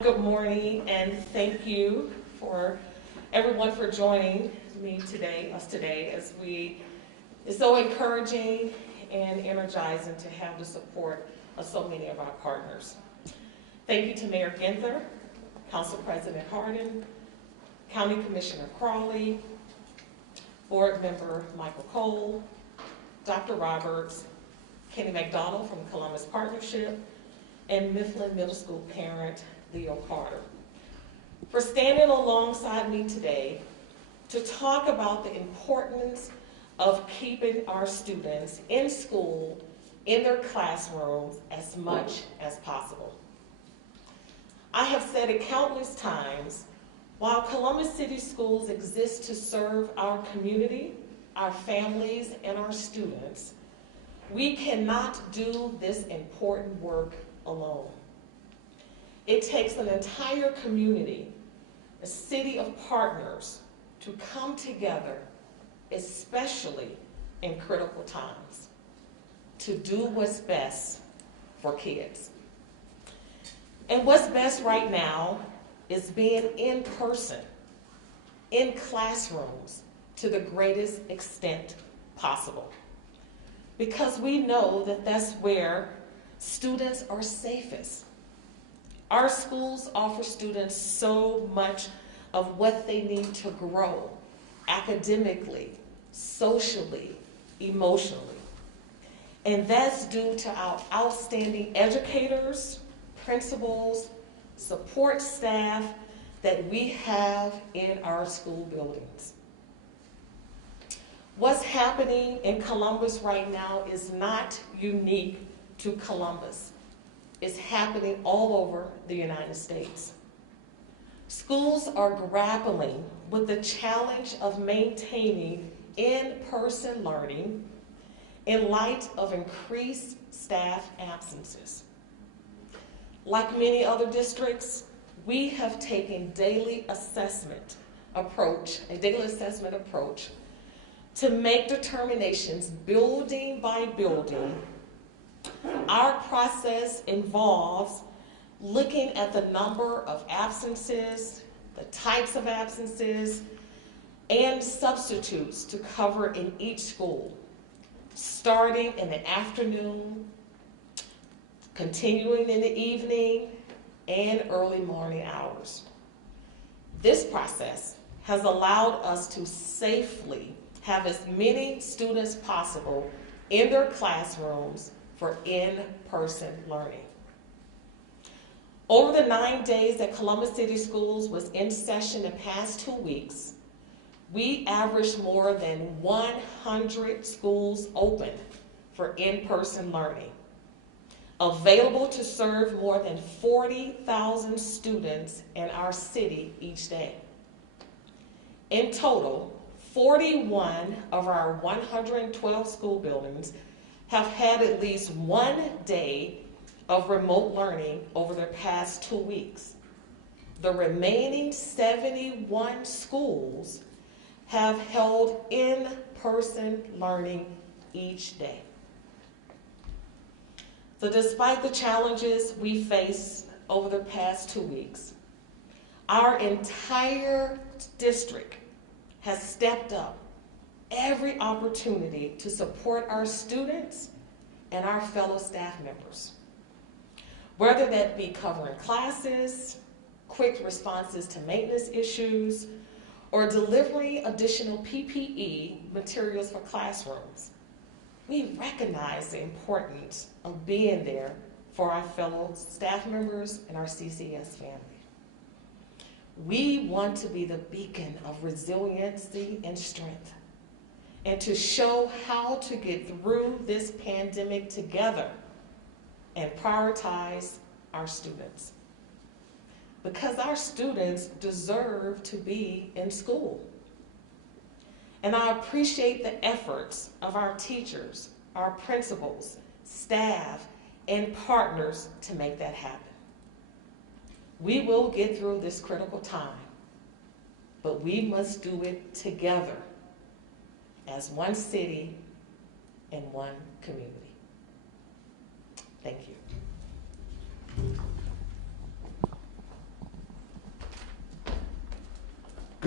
Good morning, and thank you for everyone for joining us today it's so encouraging and energizing to have the support of so many of our partners. Thank you to Mayor Ginther, Council President Hardin, County Commissioner Crawley, Board Member Michael Cole, Dr. Roberts, Kenny McDonald from Columbus Partnership, and Mifflin Middle School parent Leo Carter, for standing alongside me today to talk about the importance of keeping our students in school, in their classrooms, as much as possible. I have said it countless times, while Columbus City Schools exist to serve our community, our families, and our students, we cannot do this important work alone. It takes an entire community, a city of partners, to come together, especially in critical times, to do what's best for kids. And what's best right now is being in person, in classrooms, to the greatest extent possible. Because we know that that's where students are safest. Our schools offer students so much of what they need to grow academically, socially, emotionally. And that's due to our outstanding educators, principals, support staff that we have in our school buildings. What's happening in Columbus right now is not unique to Columbus. It's happening all over the United States. Schools are grappling with the challenge of maintaining in-person learning in light of increased staff absences. Like many other districts, we have taken a daily assessment approach to make determinations building by building. Our process involves looking at the number of absences, the types of absences, and substitutes to cover in each school, starting in the afternoon, continuing in the evening, and early morning hours. This process has allowed us to safely have as many students possible in their classrooms for in-person learning. Over the 9 days that Columbus City Schools was in session the past 2 weeks, we averaged more than 100 schools open for in-person learning, available to serve more than 40,000 students in our city each day. In total, 41 of our 112 school buildings have had at least 1 day of remote learning over the past 2 weeks. The remaining 71 schools have held in-person learning each day. So despite the challenges we faced over the past 2 weeks, our entire district has stepped up every opportunity to support our students and our fellow staff members. Whether that be covering classes, quick responses to maintenance issues, or delivering additional PPE materials for classrooms, we recognize the importance of being there for our fellow staff members and our CCS family. We want to be the beacon of resiliency and strength, and to show how to get through this pandemic together and prioritize our students. Because our students deserve to be in school. And I appreciate the efforts of our teachers, our principals, staff, and partners to make that happen. We will get through this critical time, but we must do it together as one city and one community. Thank you.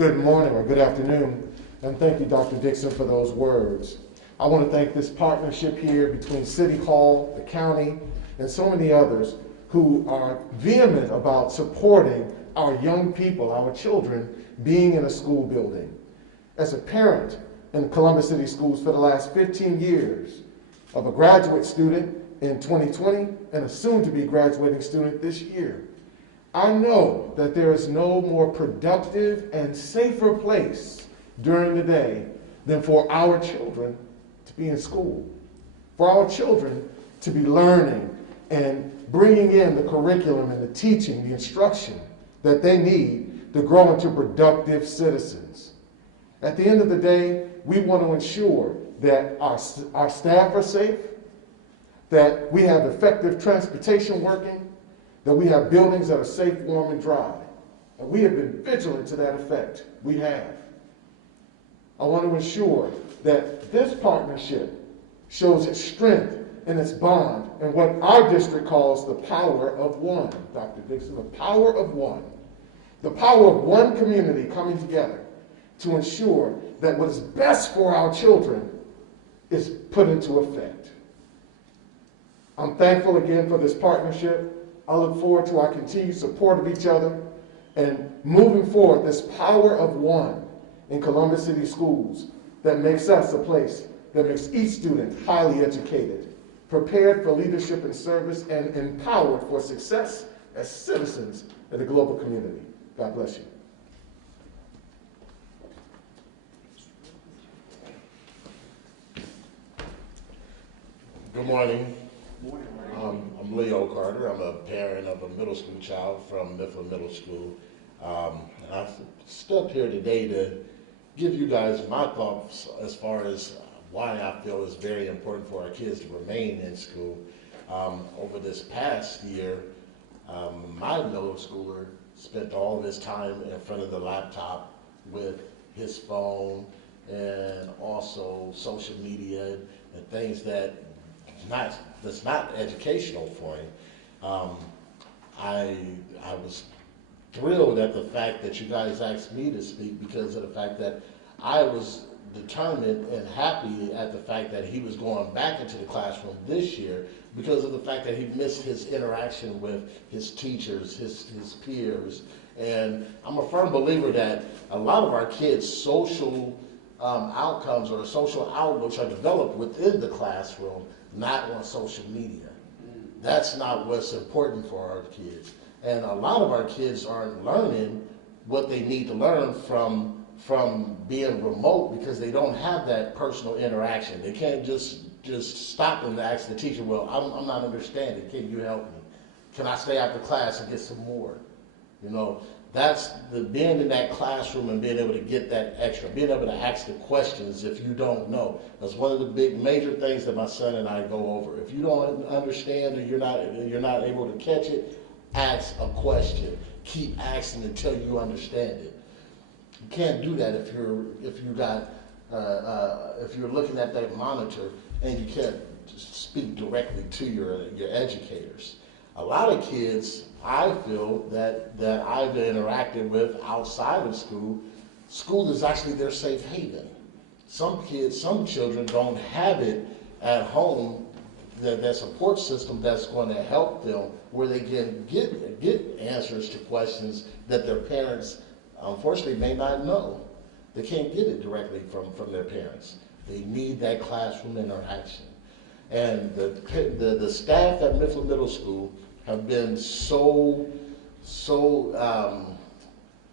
Good morning or good afternoon, and thank you, Dr. Dixon, for those words. I want to thank this partnership here between City Hall, the county, and so many others who are vehement about supporting our young people, our children, being in a school building. As a parent in Columbus City Schools for the last 15 years, of a graduate student in 2020 and a soon-to-be graduating student this year, I know that there is no more productive and safer place during the day than for our children to be in school, for our children to be learning and bringing in the curriculum and the teaching, the instruction that they need to grow into productive citizens. At the end of the day, we want to ensure that our staff are safe, that we have effective transportation working, that we have buildings that are safe, warm, and dry. And we have been vigilant to that effect. We have. I want to ensure that this partnership shows its strength and its bond and what our district calls the power of one, Dr. Dixon, the power of one. The power of one community coming together to ensure that what is best for our children is put into effect. I'm thankful again for this partnership. I look forward to our continued support of each other and moving forward this power of one in Columbus City Schools that makes us a place that makes each student highly educated, prepared for leadership and service, and empowered for success as citizens of the global community. God bless you. Good morning. I'm Leo Carter. I'm a parent of a middle school child from Mifflin Middle School. And I stood here today to give you guys my thoughts as far as why I feel it's very important for our kids to remain in school. Over this past year, my middle schooler spent all of his time in front of the laptop with his phone and also social media and things that's not educational for him. I was thrilled at the fact that you guys asked me to speak because of the fact that I was determined and happy at the fact that he was going back into the classroom this year because of the fact that he missed his interaction with his teachers, his peers. And I'm a firm believer that a lot of our kids' social outcomes or social outlooks are developed within the classroom, not on social media. That's not what's important for our kids. And a lot of our kids aren't learning what they need to learn from being remote because they don't have that personal interaction. They can't just stop and ask the teacher, well, I'm not understanding. Can you help me? Can I stay after class and get some more? You know, that's being in that classroom and being able to get that extra, being able to ask the questions if you don't know. That's one of the big major things that my son and I go over. If you don't understand or you're not able to catch it, ask a question. Keep asking until you understand it. You can't do that if you're looking at that monitor and you can't speak directly to your educators. A lot of kids, I feel, that I've interacted with outside of school is actually their safe haven. Some children don't have it at home, that support system that's going to help them where they can get answers to questions that their parents, unfortunately, may not know. They can't get it directly from their parents. They need that classroom interaction. And the staff at Mifflin Middle School have been so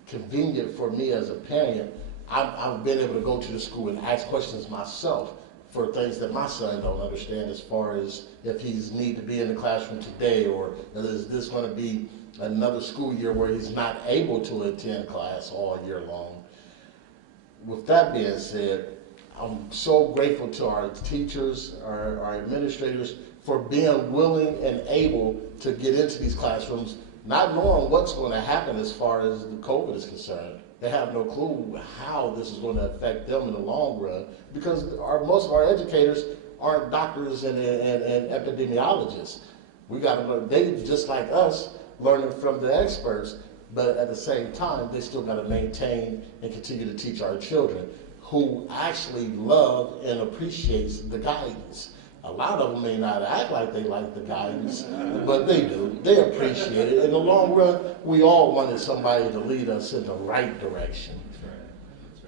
convenient for me as a parent. I've been able to go to the school and ask questions myself for things that my son don't understand, as far as if he's need to be in the classroom today, or is this going to be another school year where he's not able to attend class all year long. With that being said, I'm so grateful to our teachers, our administrators, for being willing and able to get into these classrooms, not knowing what's going to happen as far as the COVID is concerned. They have no clue how this is going to affect them in the long run, because most of our educators aren't doctors and epidemiologists. They just like us, learning from the experts. but at the same time, they still got to maintain and continue to teach our children who actually love and appreciates the guidance. A lot of them may not act like they like the guidance, but they do. They appreciate it. In the long run, we all wanted somebody to lead us in the right direction.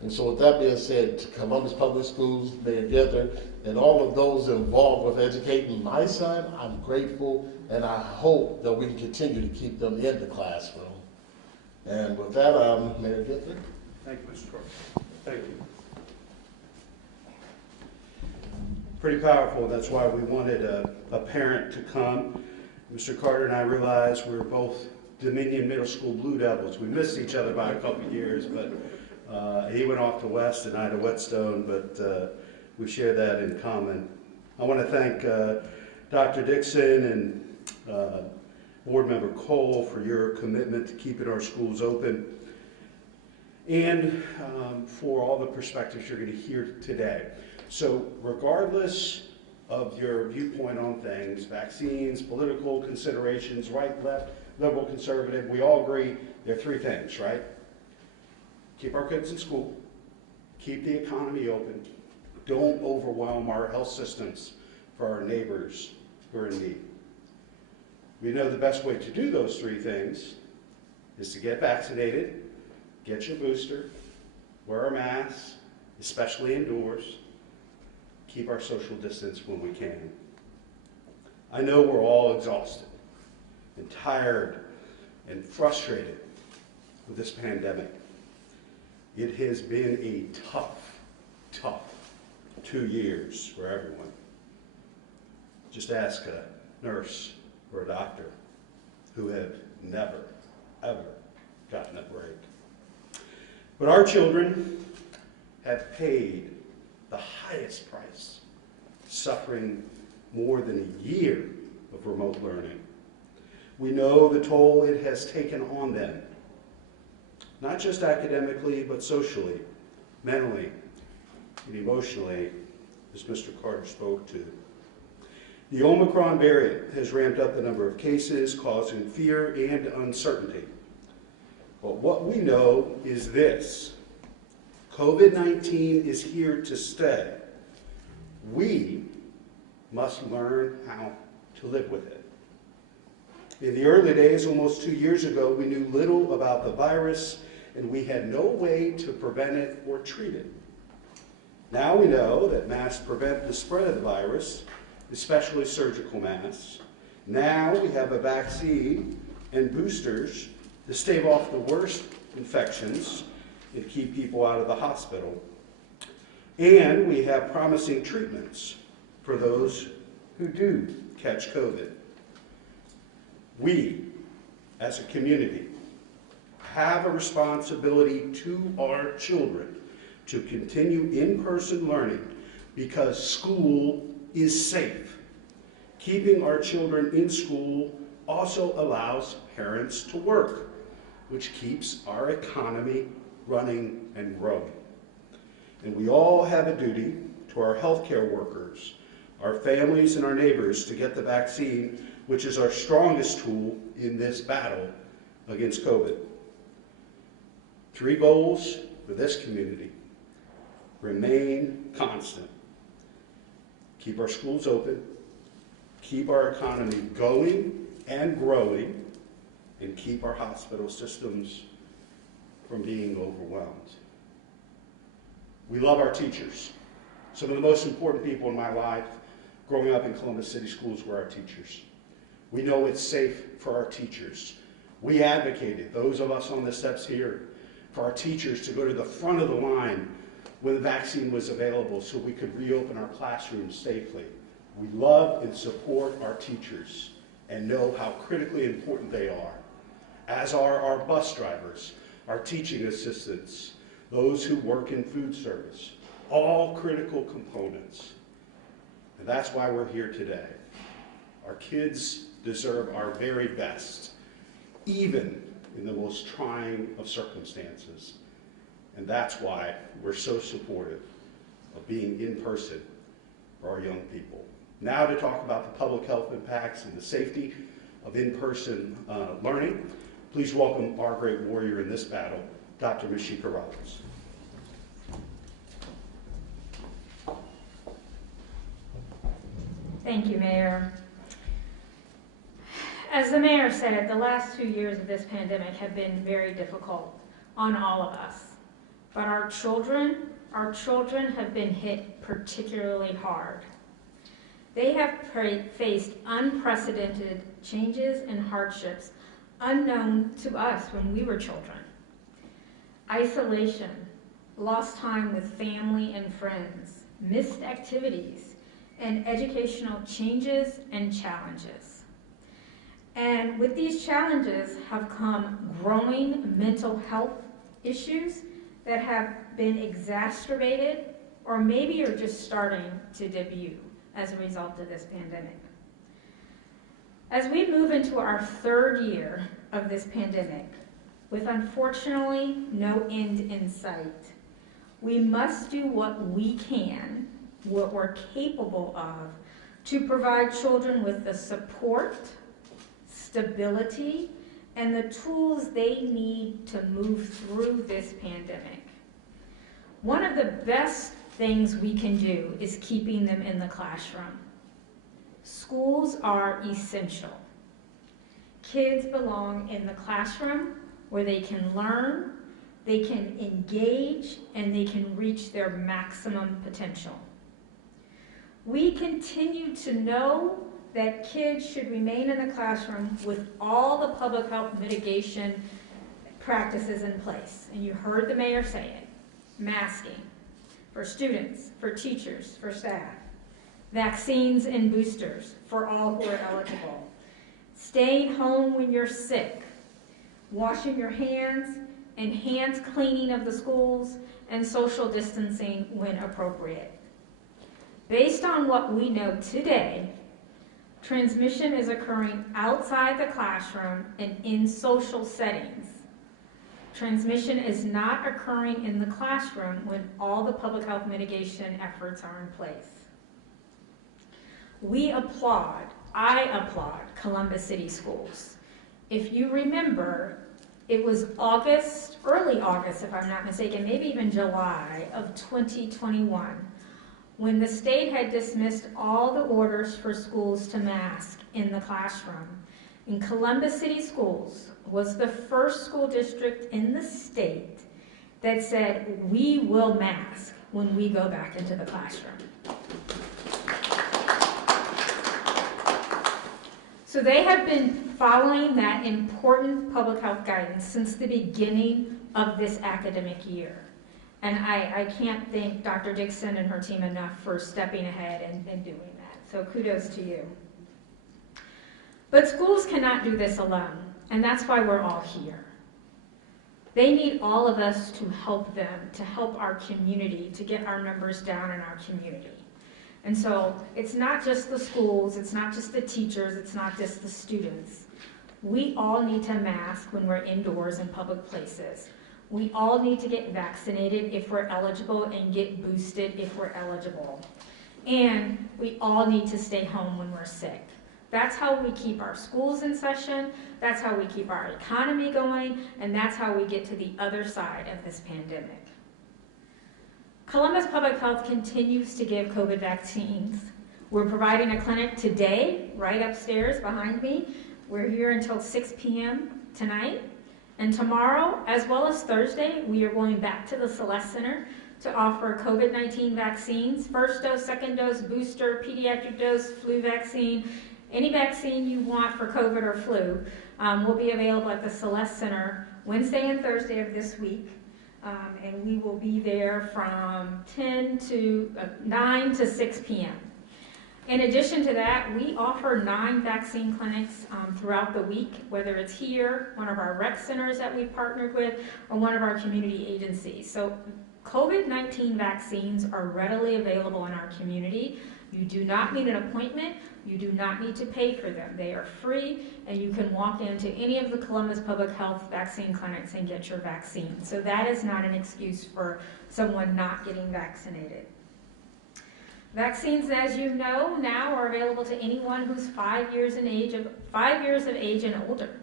And so with that being said, to Columbus Public Schools, Mayor Gither, and all of those involved with educating my son, I'm grateful, and I hope that we can continue to keep them in the classroom. And with that, Mayor Gither. Thank you, Mr. Carter. Thank you. Pretty powerful. That's why we wanted a parent to come. Mr. Carter and I realized we were both Dominion Middle School Blue Devils. We missed each other by a couple of years, but he went off to West and I to Whetstone, but we share that in common. I want to thank Dr. Dixon and Board Member Cole for your commitment to keeping our schools open, and for all the perspectives you're going to hear today. So regardless of your viewpoint on things, vaccines, political considerations, right, left, liberal, conservative, we all agree there are three things, right? Keep our kids in school, keep the economy open, don't overwhelm our health systems for our neighbors who are in need. We know the best way to do those three things is to get vaccinated, get your booster, wear a mask, especially indoors, keep our social distance when we can. I know we're all exhausted and tired and frustrated with this pandemic. It has been a tough 2 years for everyone. Just ask a nurse or a doctor who have never, ever gotten a break. But our children have paid the highest price, suffering more than a year of remote learning. We know the toll it has taken on them, not just academically, but socially, mentally, and emotionally, as Mr. Carter spoke to. The Omicron variant has ramped up the number of cases, causing fear and uncertainty. But what we know is this: COVID-19 is here to stay. We must learn how to live with it. In the early days, almost 2 years ago, we knew little about the virus and we had no way to prevent it or treat it. Now we know that masks prevent the spread of the virus, especially surgical masks. Now we have a vaccine and boosters to stave off the worst infections and keep people out of the hospital. And we have promising treatments for those who do catch COVID. We, as a community, have a responsibility to our children to continue in-person learning because school is safe. Keeping our children in school also allows parents to work, which keeps our economy running and growing. And we all have a duty to our healthcare workers, our families, and our neighbors to get the vaccine, which is our strongest tool in this battle against COVID. 3 goals for this community remain constant. Keep our schools open, keep our economy going and growing, and keep our hospital systems from being overwhelmed. We love our teachers. Some of the most important people in my life growing up in Columbus City Schools were our teachers. We know it's safe for our teachers. We advocated, those of us on the steps here, for our teachers to go to the front of the line when the vaccine was available so we could reopen our classrooms safely. We love and support our teachers and know how critically important they are, as are our bus drivers, our teaching assistants, those who work in food service, all critical components. And that's why we're here today. Our kids deserve our very best, even in the most trying of circumstances. And that's why we're so supportive of being in person for our young people. Now to talk about the public health impacts and the safety of in-person learning, Please welcome our great warrior in this battle, Dr. Mashika Roberts. Thank you, Mayor. As the Mayor said, the last 2 years of this pandemic have been very difficult on all of us. But our children have been hit particularly hard. They have faced unprecedented changes and hardships unknown to us when we were children. Isolation, lost time with family and friends, missed activities, and educational changes and challenges. And with these challenges have come growing mental health issues that have been exacerbated or maybe are just starting to debut as a result of this pandemic. As we move into our 3rd year of this pandemic, with unfortunately no end in sight, we must do what we can, what we're capable of, to provide children with the support, stability, and the tools they need to move through this pandemic. One of the best things we can do is keeping them in the classroom. Schools are essential. Kids belong in the classroom where they can learn, they can engage, and they can reach their maximum potential. We continue to know that kids should remain in the classroom with all the public health mitigation practices in place. And you heard the mayor say it. Masking for students, for teachers, for staff. Vaccines and boosters for all who are eligible. Staying home when you're sick. Washing your hands and hands cleaning of the schools, and social distancing when appropriate. Based on what we know today, transmission is occurring outside the classroom and in social settings. Transmission is not occurring in the classroom when all the public health mitigation efforts are in place. I applaud Columbus City Schools. If you remember, it was early August if I'm not mistaken, maybe even July of 2021, when the state had dismissed all the orders for schools to mask in the classroom. And Columbus City Schools was the first school district in the state that said, we will mask when we go back into the classroom. So they have been following that important public health guidance since the beginning of this academic year. And I can't thank Dr. Dixon and her team enough for stepping ahead and doing that. So kudos to you. But schools cannot do this alone, and that's why we're all here. They need all of us to help them, to help our community, to get our numbers down in our community. And so it's not just the schools, it's not just the teachers, it's not just the students. We all need to mask when we're indoors in public places. We all need to get vaccinated if we're eligible and get boosted if we're eligible. And we all need to stay home when we're sick. That's how we keep our schools in session, that's how we keep our economy going, and that's how we get to the other side of this pandemic. Columbus Public Health continues to give COVID vaccines. We're providing a clinic today, right upstairs behind me. We're here until 6 p.m. tonight. And tomorrow, as well as Thursday, we are going back to the Celeste Center to offer COVID-19 vaccines, first dose, second dose, booster, pediatric dose, flu vaccine. Any vaccine you want for COVID or flu will be available at the Celeste Center Wednesday and Thursday of this week. And we will be there from 9 to 6 p.m. In addition to that, we offer 9 vaccine clinics throughout the week, whether it's here, one of our rec centers that we've partnered with, or one of our community agencies. So COVID-19 vaccines are readily available in our community. You do not need an appointment. You do not need to pay for them. They are free, and you can walk into any of the Columbus Public Health vaccine clinics and get your vaccine. So that is not an excuse for someone not getting vaccinated. Vaccines, as you know, now are available to anyone who's 5 years of age and older.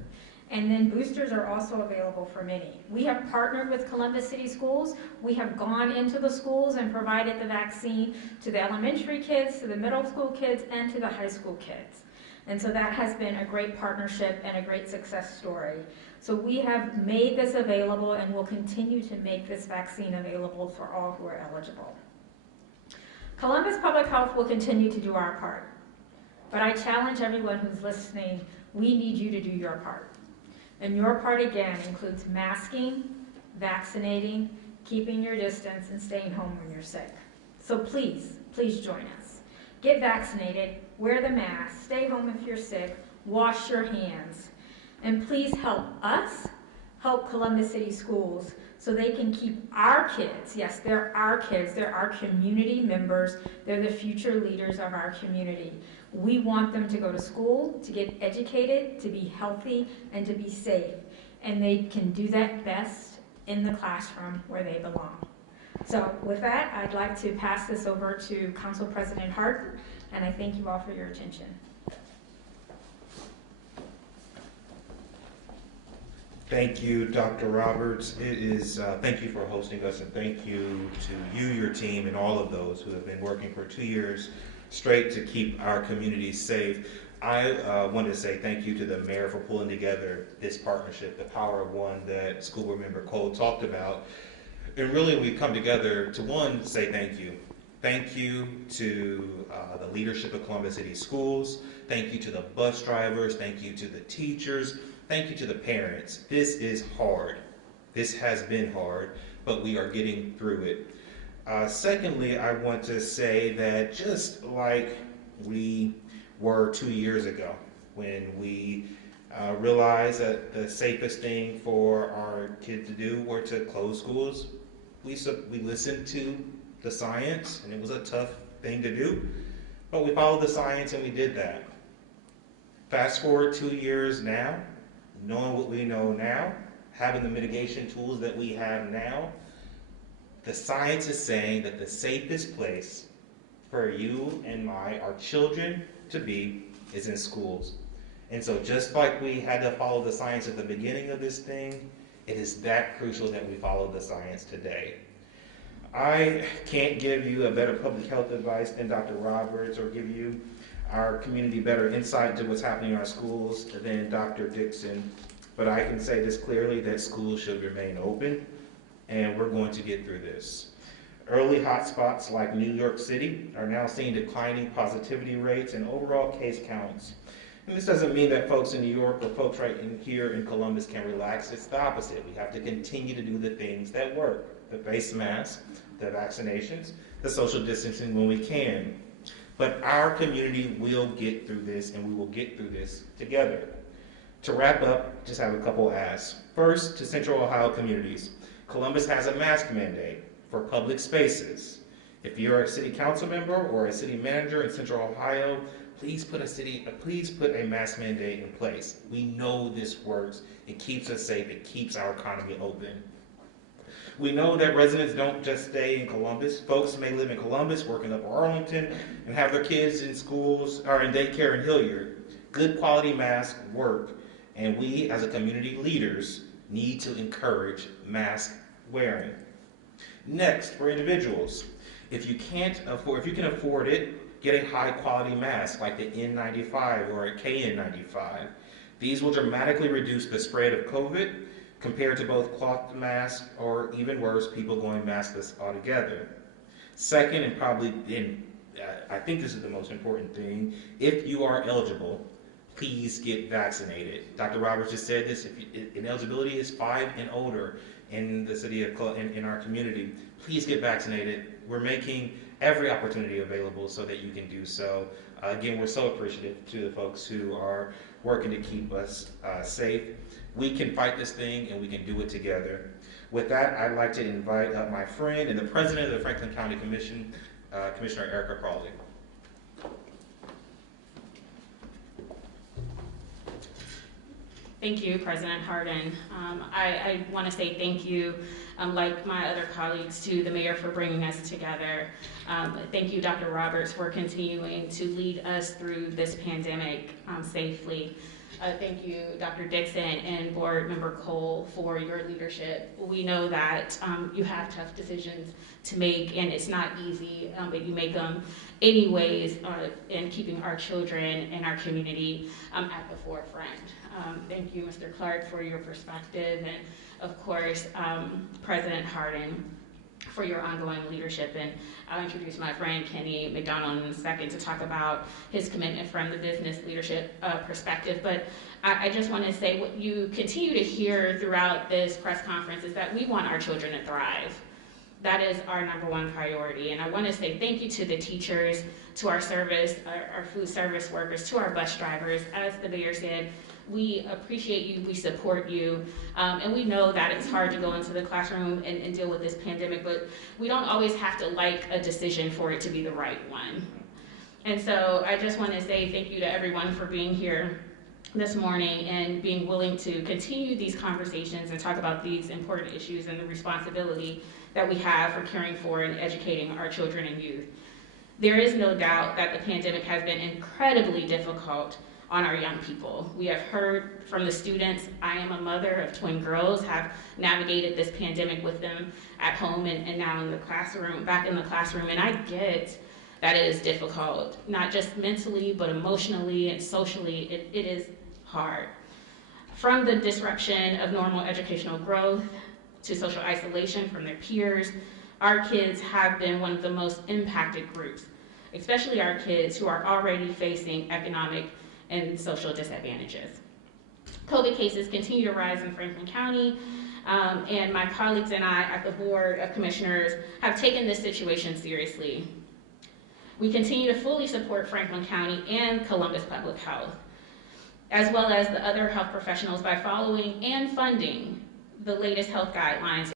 And then boosters are also available for many. We have partnered with Columbus City Schools. We have gone into the schools and provided the vaccine to the elementary kids, to the middle school kids, and to the high school kids. And so that has been a great partnership and a great success story. So we have made this available and will continue to make this vaccine available for all who are eligible. Columbus Public Health will continue to do our part. But I challenge everyone who's listening, we need you to do your part. And your part, again, includes masking, vaccinating, keeping your distance, and staying home when you're sick. So please, please join us. Get vaccinated, wear the mask, stay home if you're sick, wash your hands. And please help us help Columbus City Schools so they can keep our kids, yes, they're our kids, they're our community members, they're the future leaders of our community. We want them to go to school, to get educated, to be healthy, and to be safe. And they can do that best in the classroom where they belong. So with that, I'd like to pass this over to Council President Hart, and I thank you all for your attention. Thank you, Dr. Roberts. Thank you for hosting us, and thank you to you, your team, and all of those who have been working for 2 years straight to keep our community safe. I want to say thank you to the mayor for pulling together this partnership, the power of one that School Board Member Cole talked about. And really, we come together to, one, say thank you. Thank you to the leadership of Columbus City Schools. Thank you to the bus drivers. Thank you to the teachers. Thank you to the parents. This is hard. This has been hard, but we are getting through it. Secondly, I want to say that just like we were 2 years ago, when we realized that the safest thing for our kids to do were to close schools, we listened to the science, and it was a tough thing to do, but we followed the science and we did that. Fast forward 2 years now, knowing what we know now, having the mitigation tools that we have now, the science is saying that the safest place for you and our children to be is in schools. And so just like we had to follow the science at the beginning of this thing, it is that crucial that we follow the science today. I can't give you a better public health advice than Dr. Roberts, or give you our community better insight to what's happening in our schools than Dr. Dixon. But I can say this clearly, that schools should remain open, and we're going to get through this. Early hotspots like New York City are now seeing declining positivity rates and overall case counts. And this doesn't mean that folks in New York or folks right in here in Columbus can relax. It's the opposite. We have to continue to do the things that work. The face mask, the vaccinations, the social distancing when we can. But our community will get through this, and we will get through this together. To wrap up, just have a couple asks. First, to Central Ohio communities. Columbus has a mask mandate for public spaces. If you're a city council member or a city manager in Central Ohio, please put a mask mandate in place. We know this works. It keeps us safe. It keeps our economy open. We know that residents don't just stay in Columbus. Folks may live in Columbus, work in Upper Arlington, and have their kids in schools or in daycare in Hilliard. Good quality masks work, and we as a community leaders need to encourage mask wearing. Next, for individuals, if you can afford it, get a high quality mask like the N95 or a KN95. These will dramatically reduce the spread of COVID compared to both cloth masks, or even worse, people going maskless altogether. Second, I think this is the most important thing, if you are eligible, please get vaccinated. Dr. Roberts just said this, eligibility is 5 and older in the city in our community. Please get vaccinated. We're making every opportunity available so that you can do so. Again, we're so appreciative to the folks who are working to keep us safe. We can fight this thing, and we can do it together. With that, I'd like to invite my friend and the president of the Franklin County Commission, Commissioner Erica Crawley. Thank you, President Hardin. I want to say thank you, like my other colleagues, to the mayor for bringing us together. Thank you, Dr. Roberts, for continuing to lead us through this pandemic safely. Thank you, Dr. Dixon and Board Member Cole, for your leadership. We know that you have tough decisions to make, and it's not easy, but you make them anyways in keeping our children and our community at the forefront. Thank you, Mr. Clark, for your perspective, and of course, President Hardin, for your ongoing leadership. And I'll introduce my friend Kenny McDonald in a second to talk about his commitment from the business leadership perspective. But I just want to say what you continue to hear throughout this press conference is that we want our children to thrive. That is our #1 priority. And I want to say thank you to the teachers, to our service, our food service workers, to our bus drivers. As the mayor said, we appreciate you, we support you, and we know that it's hard to go into the classroom and deal with this pandemic, but we don't always have to like a decision for it to be the right one. And so I just want to say thank you to everyone for being here this morning and being willing to continue these conversations and talk about these important issues and the responsibility that we have for caring for and educating our children and youth. There is no doubt that the pandemic has been incredibly difficult on our young people. We have heard from the students. I am a mother of twin girls, have navigated this pandemic with them at home and now in the classroom, back in the classroom, and I get that it is difficult, not just mentally, but emotionally and socially. It is hard. From the disruption of normal educational growth to social isolation from their peers, our kids have been one of the most impacted groups, especially our kids who are already facing economic and social disadvantages. COVID cases continue to rise in Franklin County, and my colleagues and I at the Board of Commissioners have taken this situation seriously. We continue to fully support Franklin County and Columbus Public Health, as well as the other health professionals by following and funding the latest health guidelines.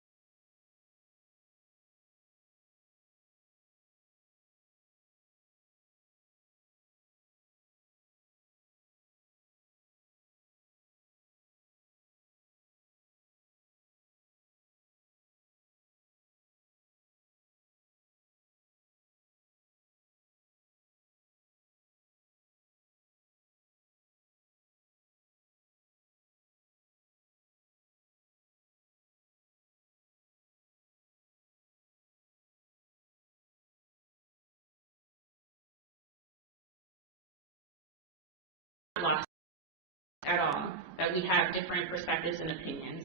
Lost at all, that we have different perspectives and opinions,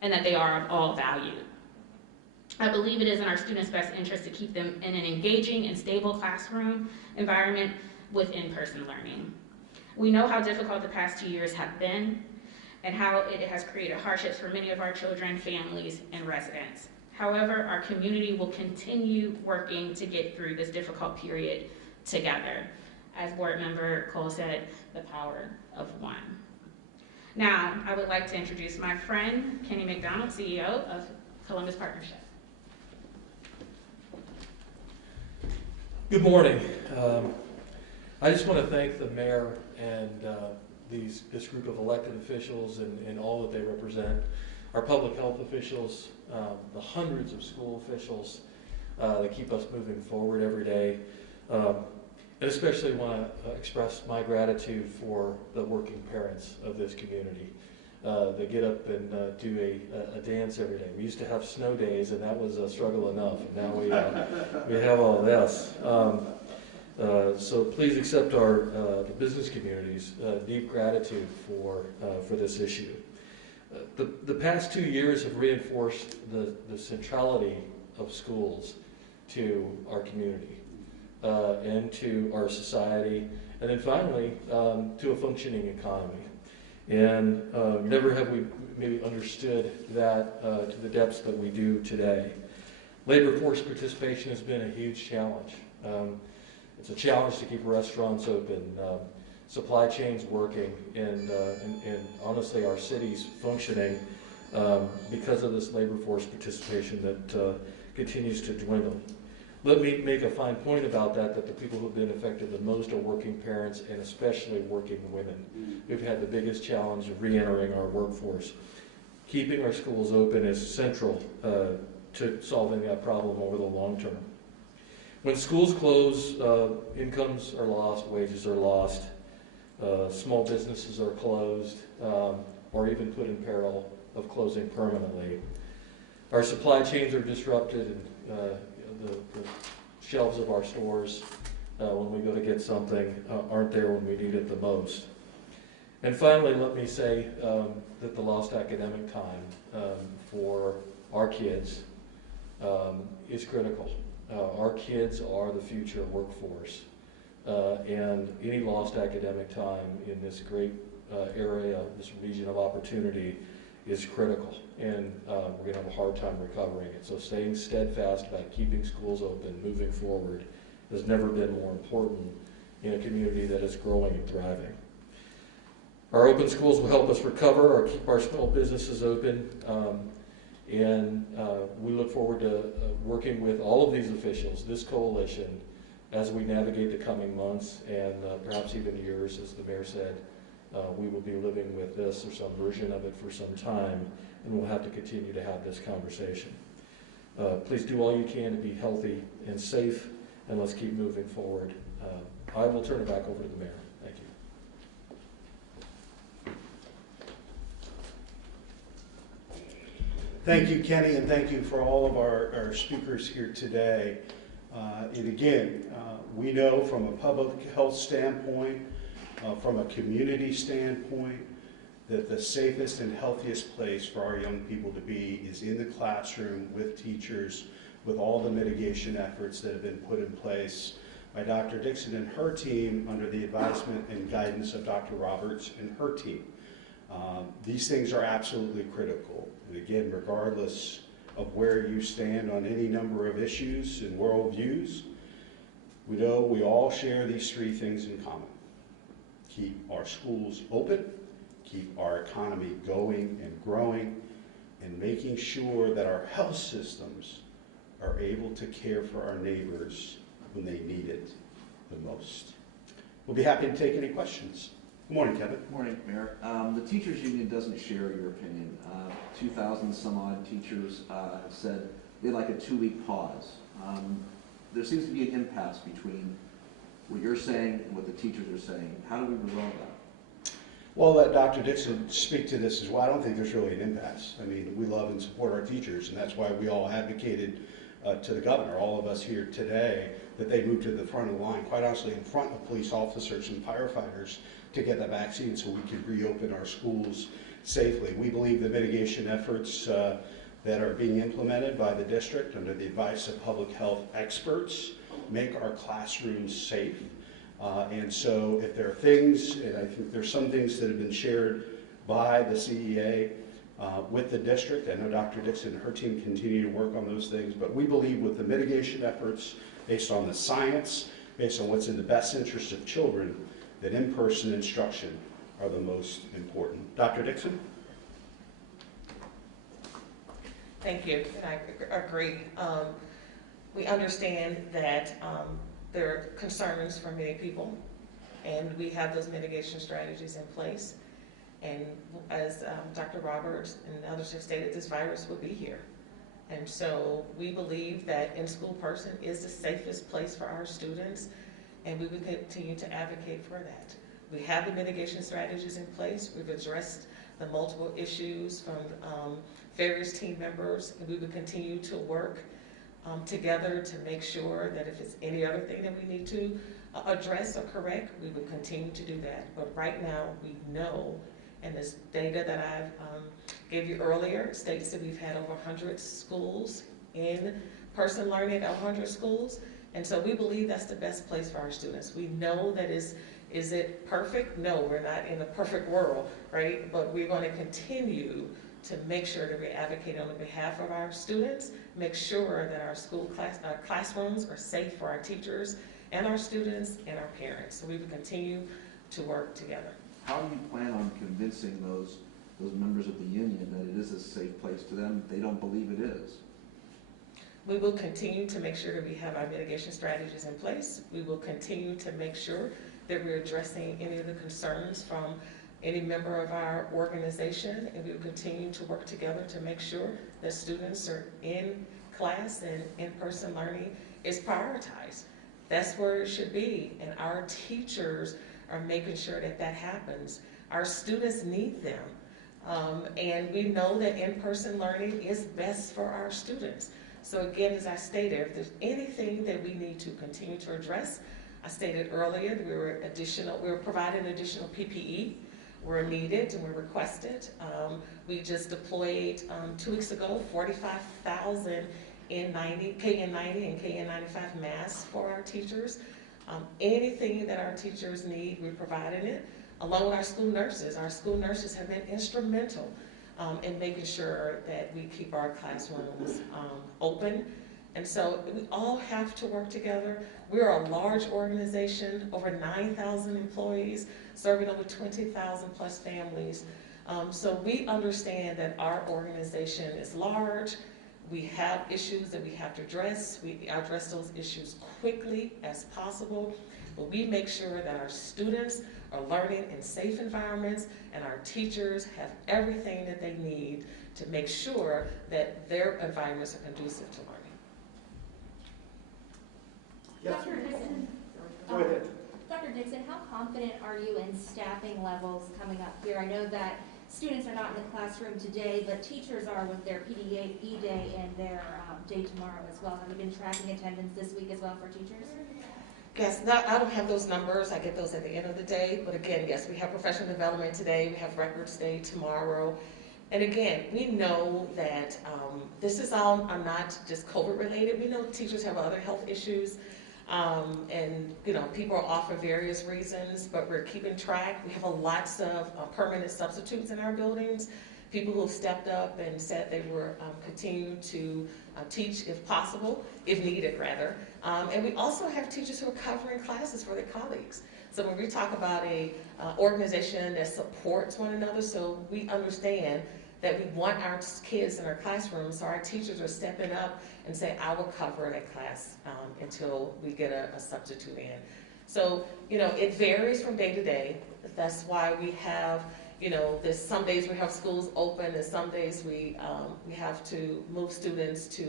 and that they are all valued. I believe it is in our students' best interest to keep them in an engaging and stable classroom environment with in-person learning. We know how difficult the past 2 years have been and how it has created hardships for many of our children, families, and residents. However, our community will continue working to get through this difficult period together. As Board Member Cole said, the power of one. Now, I would like to introduce my friend, Kenny McDonald, CEO of Columbus Partnership. Good morning. I just want to thank the mayor and this group of elected officials and all that they represent, our public health officials, the hundreds of school officials that keep us moving forward every day. And especially want to express my gratitude for the working parents of this community. They get up and do a dance every day. We used to have snow days, and that was a struggle enough. And now we have all this. So please accept the business community's deep gratitude for this issue. The past 2 years have reinforced the centrality of schools to our community. And to our society, and then finally to a functioning economy. And never have we maybe understood that to the depths that we do today. Labor force participation has been a huge challenge. It's a challenge to keep restaurants open, supply chains working, and honestly our cities functioning because of this labor force participation that continues to dwindle. Let me make a fine point about that the people who have been affected the most are working parents and especially working women. We've had the biggest challenge of re-entering our workforce. Keeping our schools open is central to solving that problem over the long term. When schools close, incomes are lost, wages are lost, Small businesses are closed or even put in peril of closing permanently. Our supply chains are disrupted, and the shelves of our stores, when we go to get something, aren't there when we need it the most. And finally, let me say that the lost academic time for our kids is critical. Our kids are the future workforce, and any lost academic time in this great area, this region of opportunity, is critical, and we're going to have a hard time recovering it. So staying steadfast about keeping schools open, moving forward, has never been more important in a community that is growing and thriving. Our open schools will help us recover or keep our small businesses open, and we look forward to working with all of these officials, this coalition, as we navigate the coming months and perhaps even years. As the mayor said, we will be living with this or some version of it for some time, and we'll have to continue to have this conversation. Please do all you can to be healthy and safe, and let's keep moving forward. I will turn it back over to the mayor. Thank you. Thank you, Kenny, and thank you for all of our speakers here today. And again, we know from a public health standpoint, from a community standpoint, that the safest and healthiest place for our young people to be is in the classroom with teachers, with all the mitigation efforts that have been put in place by Dr. Dixon and her team under the advisement and guidance of Dr. Roberts and her team. These things are absolutely critical. And again, regardless of where you stand on any number of issues and worldviews, we know we all share these three things in common. Keep our schools open, keep our economy going and growing, and making sure that our health systems are able to care for our neighbors when they need it the most. We'll be happy to take any questions. Good morning, Kevin. Good morning, Mayor. The teachers union doesn't share your opinion. 2,000 some odd teachers have said they'd like a 2-week pause. There seems to be an impasse between what you're saying and what the teachers are saying. How do we resolve that? Well, I'll let Dr. Dixon speak to this as well. I don't think there's really an impasse. I mean, we love and support our teachers, and that's why we all advocated to the governor, all of us here today, that they move to the front of the line, quite honestly, in front of police officers and firefighters to get the vaccine so we could reopen our schools safely. We believe the mitigation efforts that are being implemented by the district under the advice of public health experts make our classrooms safe. And so if there are things, and I think there's some things that have been shared by the CEA with the district. I know Dr. Dixon and her team continue to work on those things, but we believe with the mitigation efforts based on the science, based on what's in the best interest of children, that in-person instruction are the most important. Dr. Dixon? Thank you, and I agree. We understand that there are concerns from many people, and we have those mitigation strategies in place. And as Dr. Roberts and others have stated, this virus will be here. And so we believe that in-school person is the safest place for our students, and we will continue to advocate for that. We have the mitigation strategies in place. We've addressed the multiple issues from various team members, and we will continue to work together to make sure that if it's any other thing that we need to address or correct, we will continue to do that. But right now, we know, and this data that I gave you earlier states that we've had over 100 schools in person learning at 100 schools. And so we believe that's the best place for our students. We know that is it perfect? No, we're not in a perfect world, right? But we're going to continue to make sure that we advocate on behalf of our students, make sure that our classrooms are safe for our teachers and our students and our parents. So we will continue to work together. How do you plan on convincing those members of the union that it is a safe place to them? They don't believe it is. We will continue to make sure that we have our mitigation strategies in place. We will continue to make sure that we're addressing any of the concerns from any member of our organization, and we will continue to work together to make sure that students are in class and in-person learning is prioritized. That's where it should be, and our teachers are making sure that that happens. Our students need them. And we know that in-person learning is best for our students. So again, as I stated, if there's anything that we need to continue to address, I stated earlier that we were providing additional PPE where needed and were requested. We just deployed 2 weeks ago 45,000 KN90 and KN95 masks for our teachers. Anything that our teachers need, we're providing it, along with our school nurses. Our school nurses have been instrumental in making sure that we keep our classrooms open. And so we all have to work together. We're a large organization, over 9,000 employees, serving over 20,000 plus families. So we understand that our organization is large. We have issues that we have to address. We address those issues quickly as possible, but we make sure that our students are learning in safe environments and our teachers have everything that they need to make sure that their environments are conducive to learning. Yes. Dr. Dixon, Go ahead. Dr. Dixon, how confident are you in staffing levels coming up here? I know that students are not in the classroom today, but teachers are with their PDE day and their day tomorrow as well. Have you been tracking attendance this week as well for teachers? Yes, I don't have those numbers. I get those at the end of the day. But again, yes, we have professional development today. We have records day tomorrow. And again, we know that this is all not just COVID related. We know teachers have other health issues. And people are off for various reasons, but we're keeping track. We have lots of permanent substitutes in our buildings, people who have stepped up and said they were continue to teach if possible, if needed rather. And we also have teachers who are covering classes for their colleagues. So when we talk about a organization that supports one another, so we understand that we want our kids in our classrooms, so our teachers are stepping up and say, I will cover that class until we get a substitute in. So, it varies from day to day. That's why we have, there's some days we have schools open and some days we have to move students to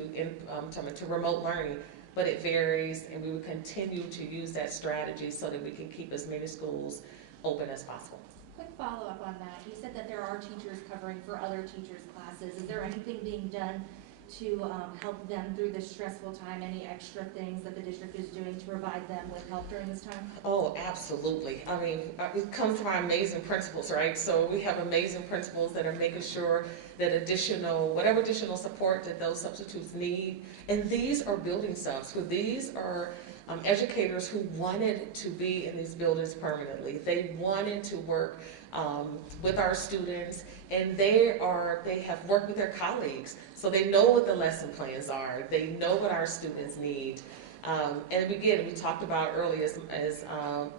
remote learning. But it varies, and we will continue to use that strategy so that we can keep as many schools open as possible. Quick follow-up on that. You said that there are teachers covering for other teachers' classes. Is there anything being done to help them through this stressful time? Any extra things that the district is doing to provide them with help during this time? Oh, absolutely. I mean, it comes from our amazing principals, right? So we have amazing principals that are making sure that whatever additional support that those substitutes need. And these are building subs. So these are educators who wanted to be in these buildings permanently. They wanted to work with our students, and they have worked with their colleagues, so they know what the lesson plans are. They know what our students need. And again, we talked about earlier, as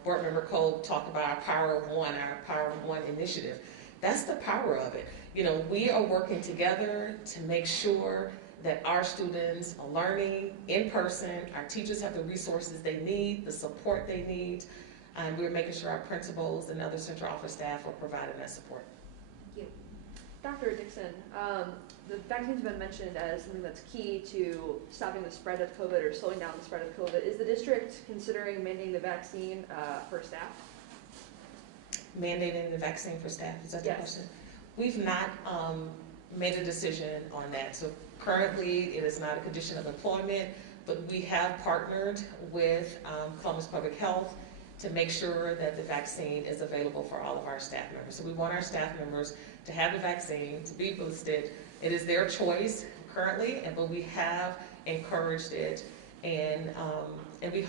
Board Member Cole talked about our Power of One initiative. That's the power of it. We are working together to make sure that our students are learning in person, our teachers have the resources they need, the support they need, and we're making sure our principals and other central office staff are providing that support. Thank you. Dr. Dixon, the vaccine's been mentioned as something that's key to stopping the spread of COVID or slowing down the spread of COVID. Is the district considering mandating the vaccine for staff? Mandating the vaccine for staff, is that the question? We've not made a decision on that. So currently, it is not a condition of employment, but we have partnered with Columbus Public Health to make sure that the vaccine is available for all of our staff members. So we want our staff members to have the vaccine, to be boosted. It is their choice currently, but we have encouraged it, and we're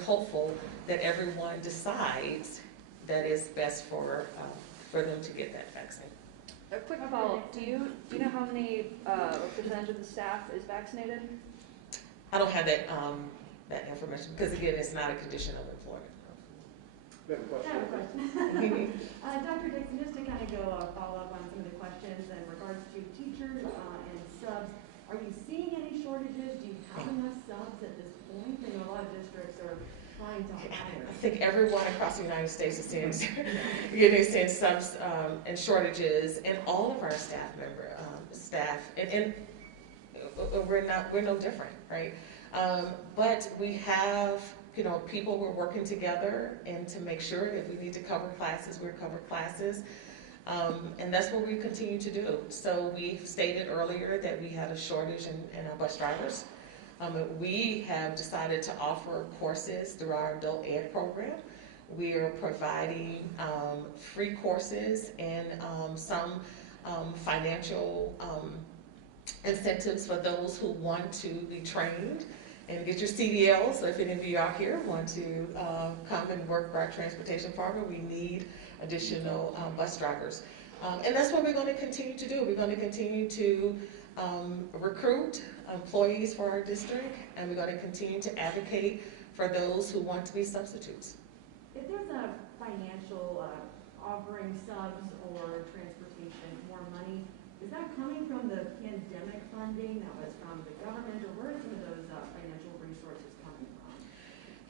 hopeful that everyone decides that it's best for them to get that vaccine. A quick follow-up, do you know how many percentage of the staff is vaccinated? I don't have that information, because again, it's not a condition of employment. We have a I have a question. question. Dr. Dixon, just to kind of go follow up on some of the questions in regards to teachers and subs, are you seeing any shortages? Do you have enough subs at this point? I know a lot of districts are trying to hire. I think everyone across the United States is seeing subs and shortages, and all of our staff, and we're no different, right? But we have people were working together and to make sure if we need to cover classes, we're cover classes. And that's what we continue to do. So we stated earlier that we had a shortage in our bus drivers. We have decided to offer courses through our adult ed program. We are providing free courses and some financial incentives for those who want to be trained and get your CDL. So if any of you out here want to come and work for our transportation department, we need additional bus drivers. And that's what we're going to continue to do. We're going to continue to recruit employees for our district, and we're going to continue to advocate for those who want to be substitutes. If there's a financial offering subs or transportation, more money, is that coming from the pandemic funding that was from the government, or where are some of those financial resources coming from?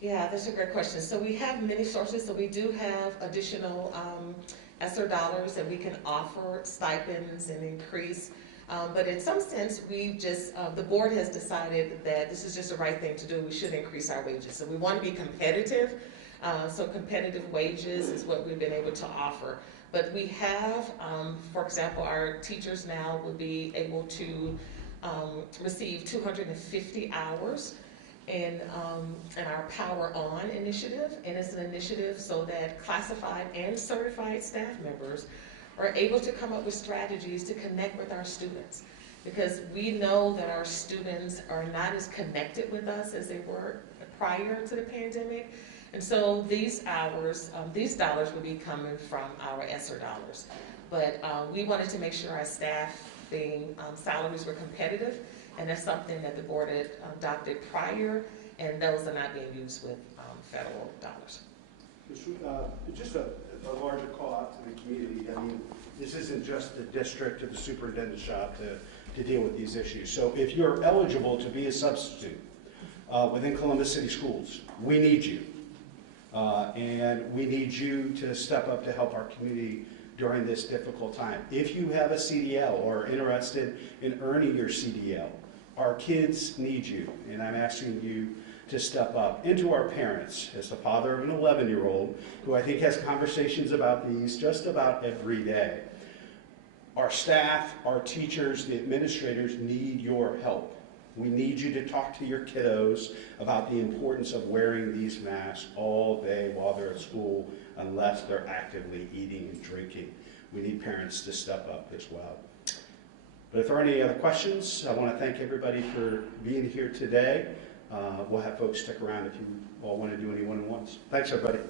Yeah, that's a great question. So we have many sources. So we do have additional ESSER dollars that we can offer stipends and increase. But in some sense, the board has decided that this is just the right thing to do. We should increase our wages. So we want to be competitive. So competitive wages is what we've been able to offer. But we have, for example, our teachers now will be able to receive 250 hours in our Power On initiative. And it's an initiative so that classified and certified staff members are able to come up with strategies to connect with our students. Because we know that our students are not as connected with us as they were prior to the pandemic. And so these dollars will be coming from our ESSER dollars. But we wanted to make sure our staffing salaries were competitive, and that's something that the board had adopted prior, and those are not being used with federal dollars. Just a larger call out to the community. I mean, this isn't just the district or the superintendent's job to deal with these issues. So if you're eligible to be a substitute within Columbus City Schools, we need you. And we need you to step up to help our community during this difficult time. If you have a CDL or are interested in earning your CDL, our kids need you, and I'm asking you to step up. And to our parents, as the father of an 11-year-old, who I think has conversations about these just about every day. Our staff, our teachers, the administrators need your help. We need you to talk to your kiddos about the importance of wearing these masks all day while they're at school, unless they're actively eating and drinking. We need parents to step up as well. But if there are any other questions, I want to thank everybody for being here today. We'll have folks stick around if you all want to do any one-on-ones. Thanks, everybody.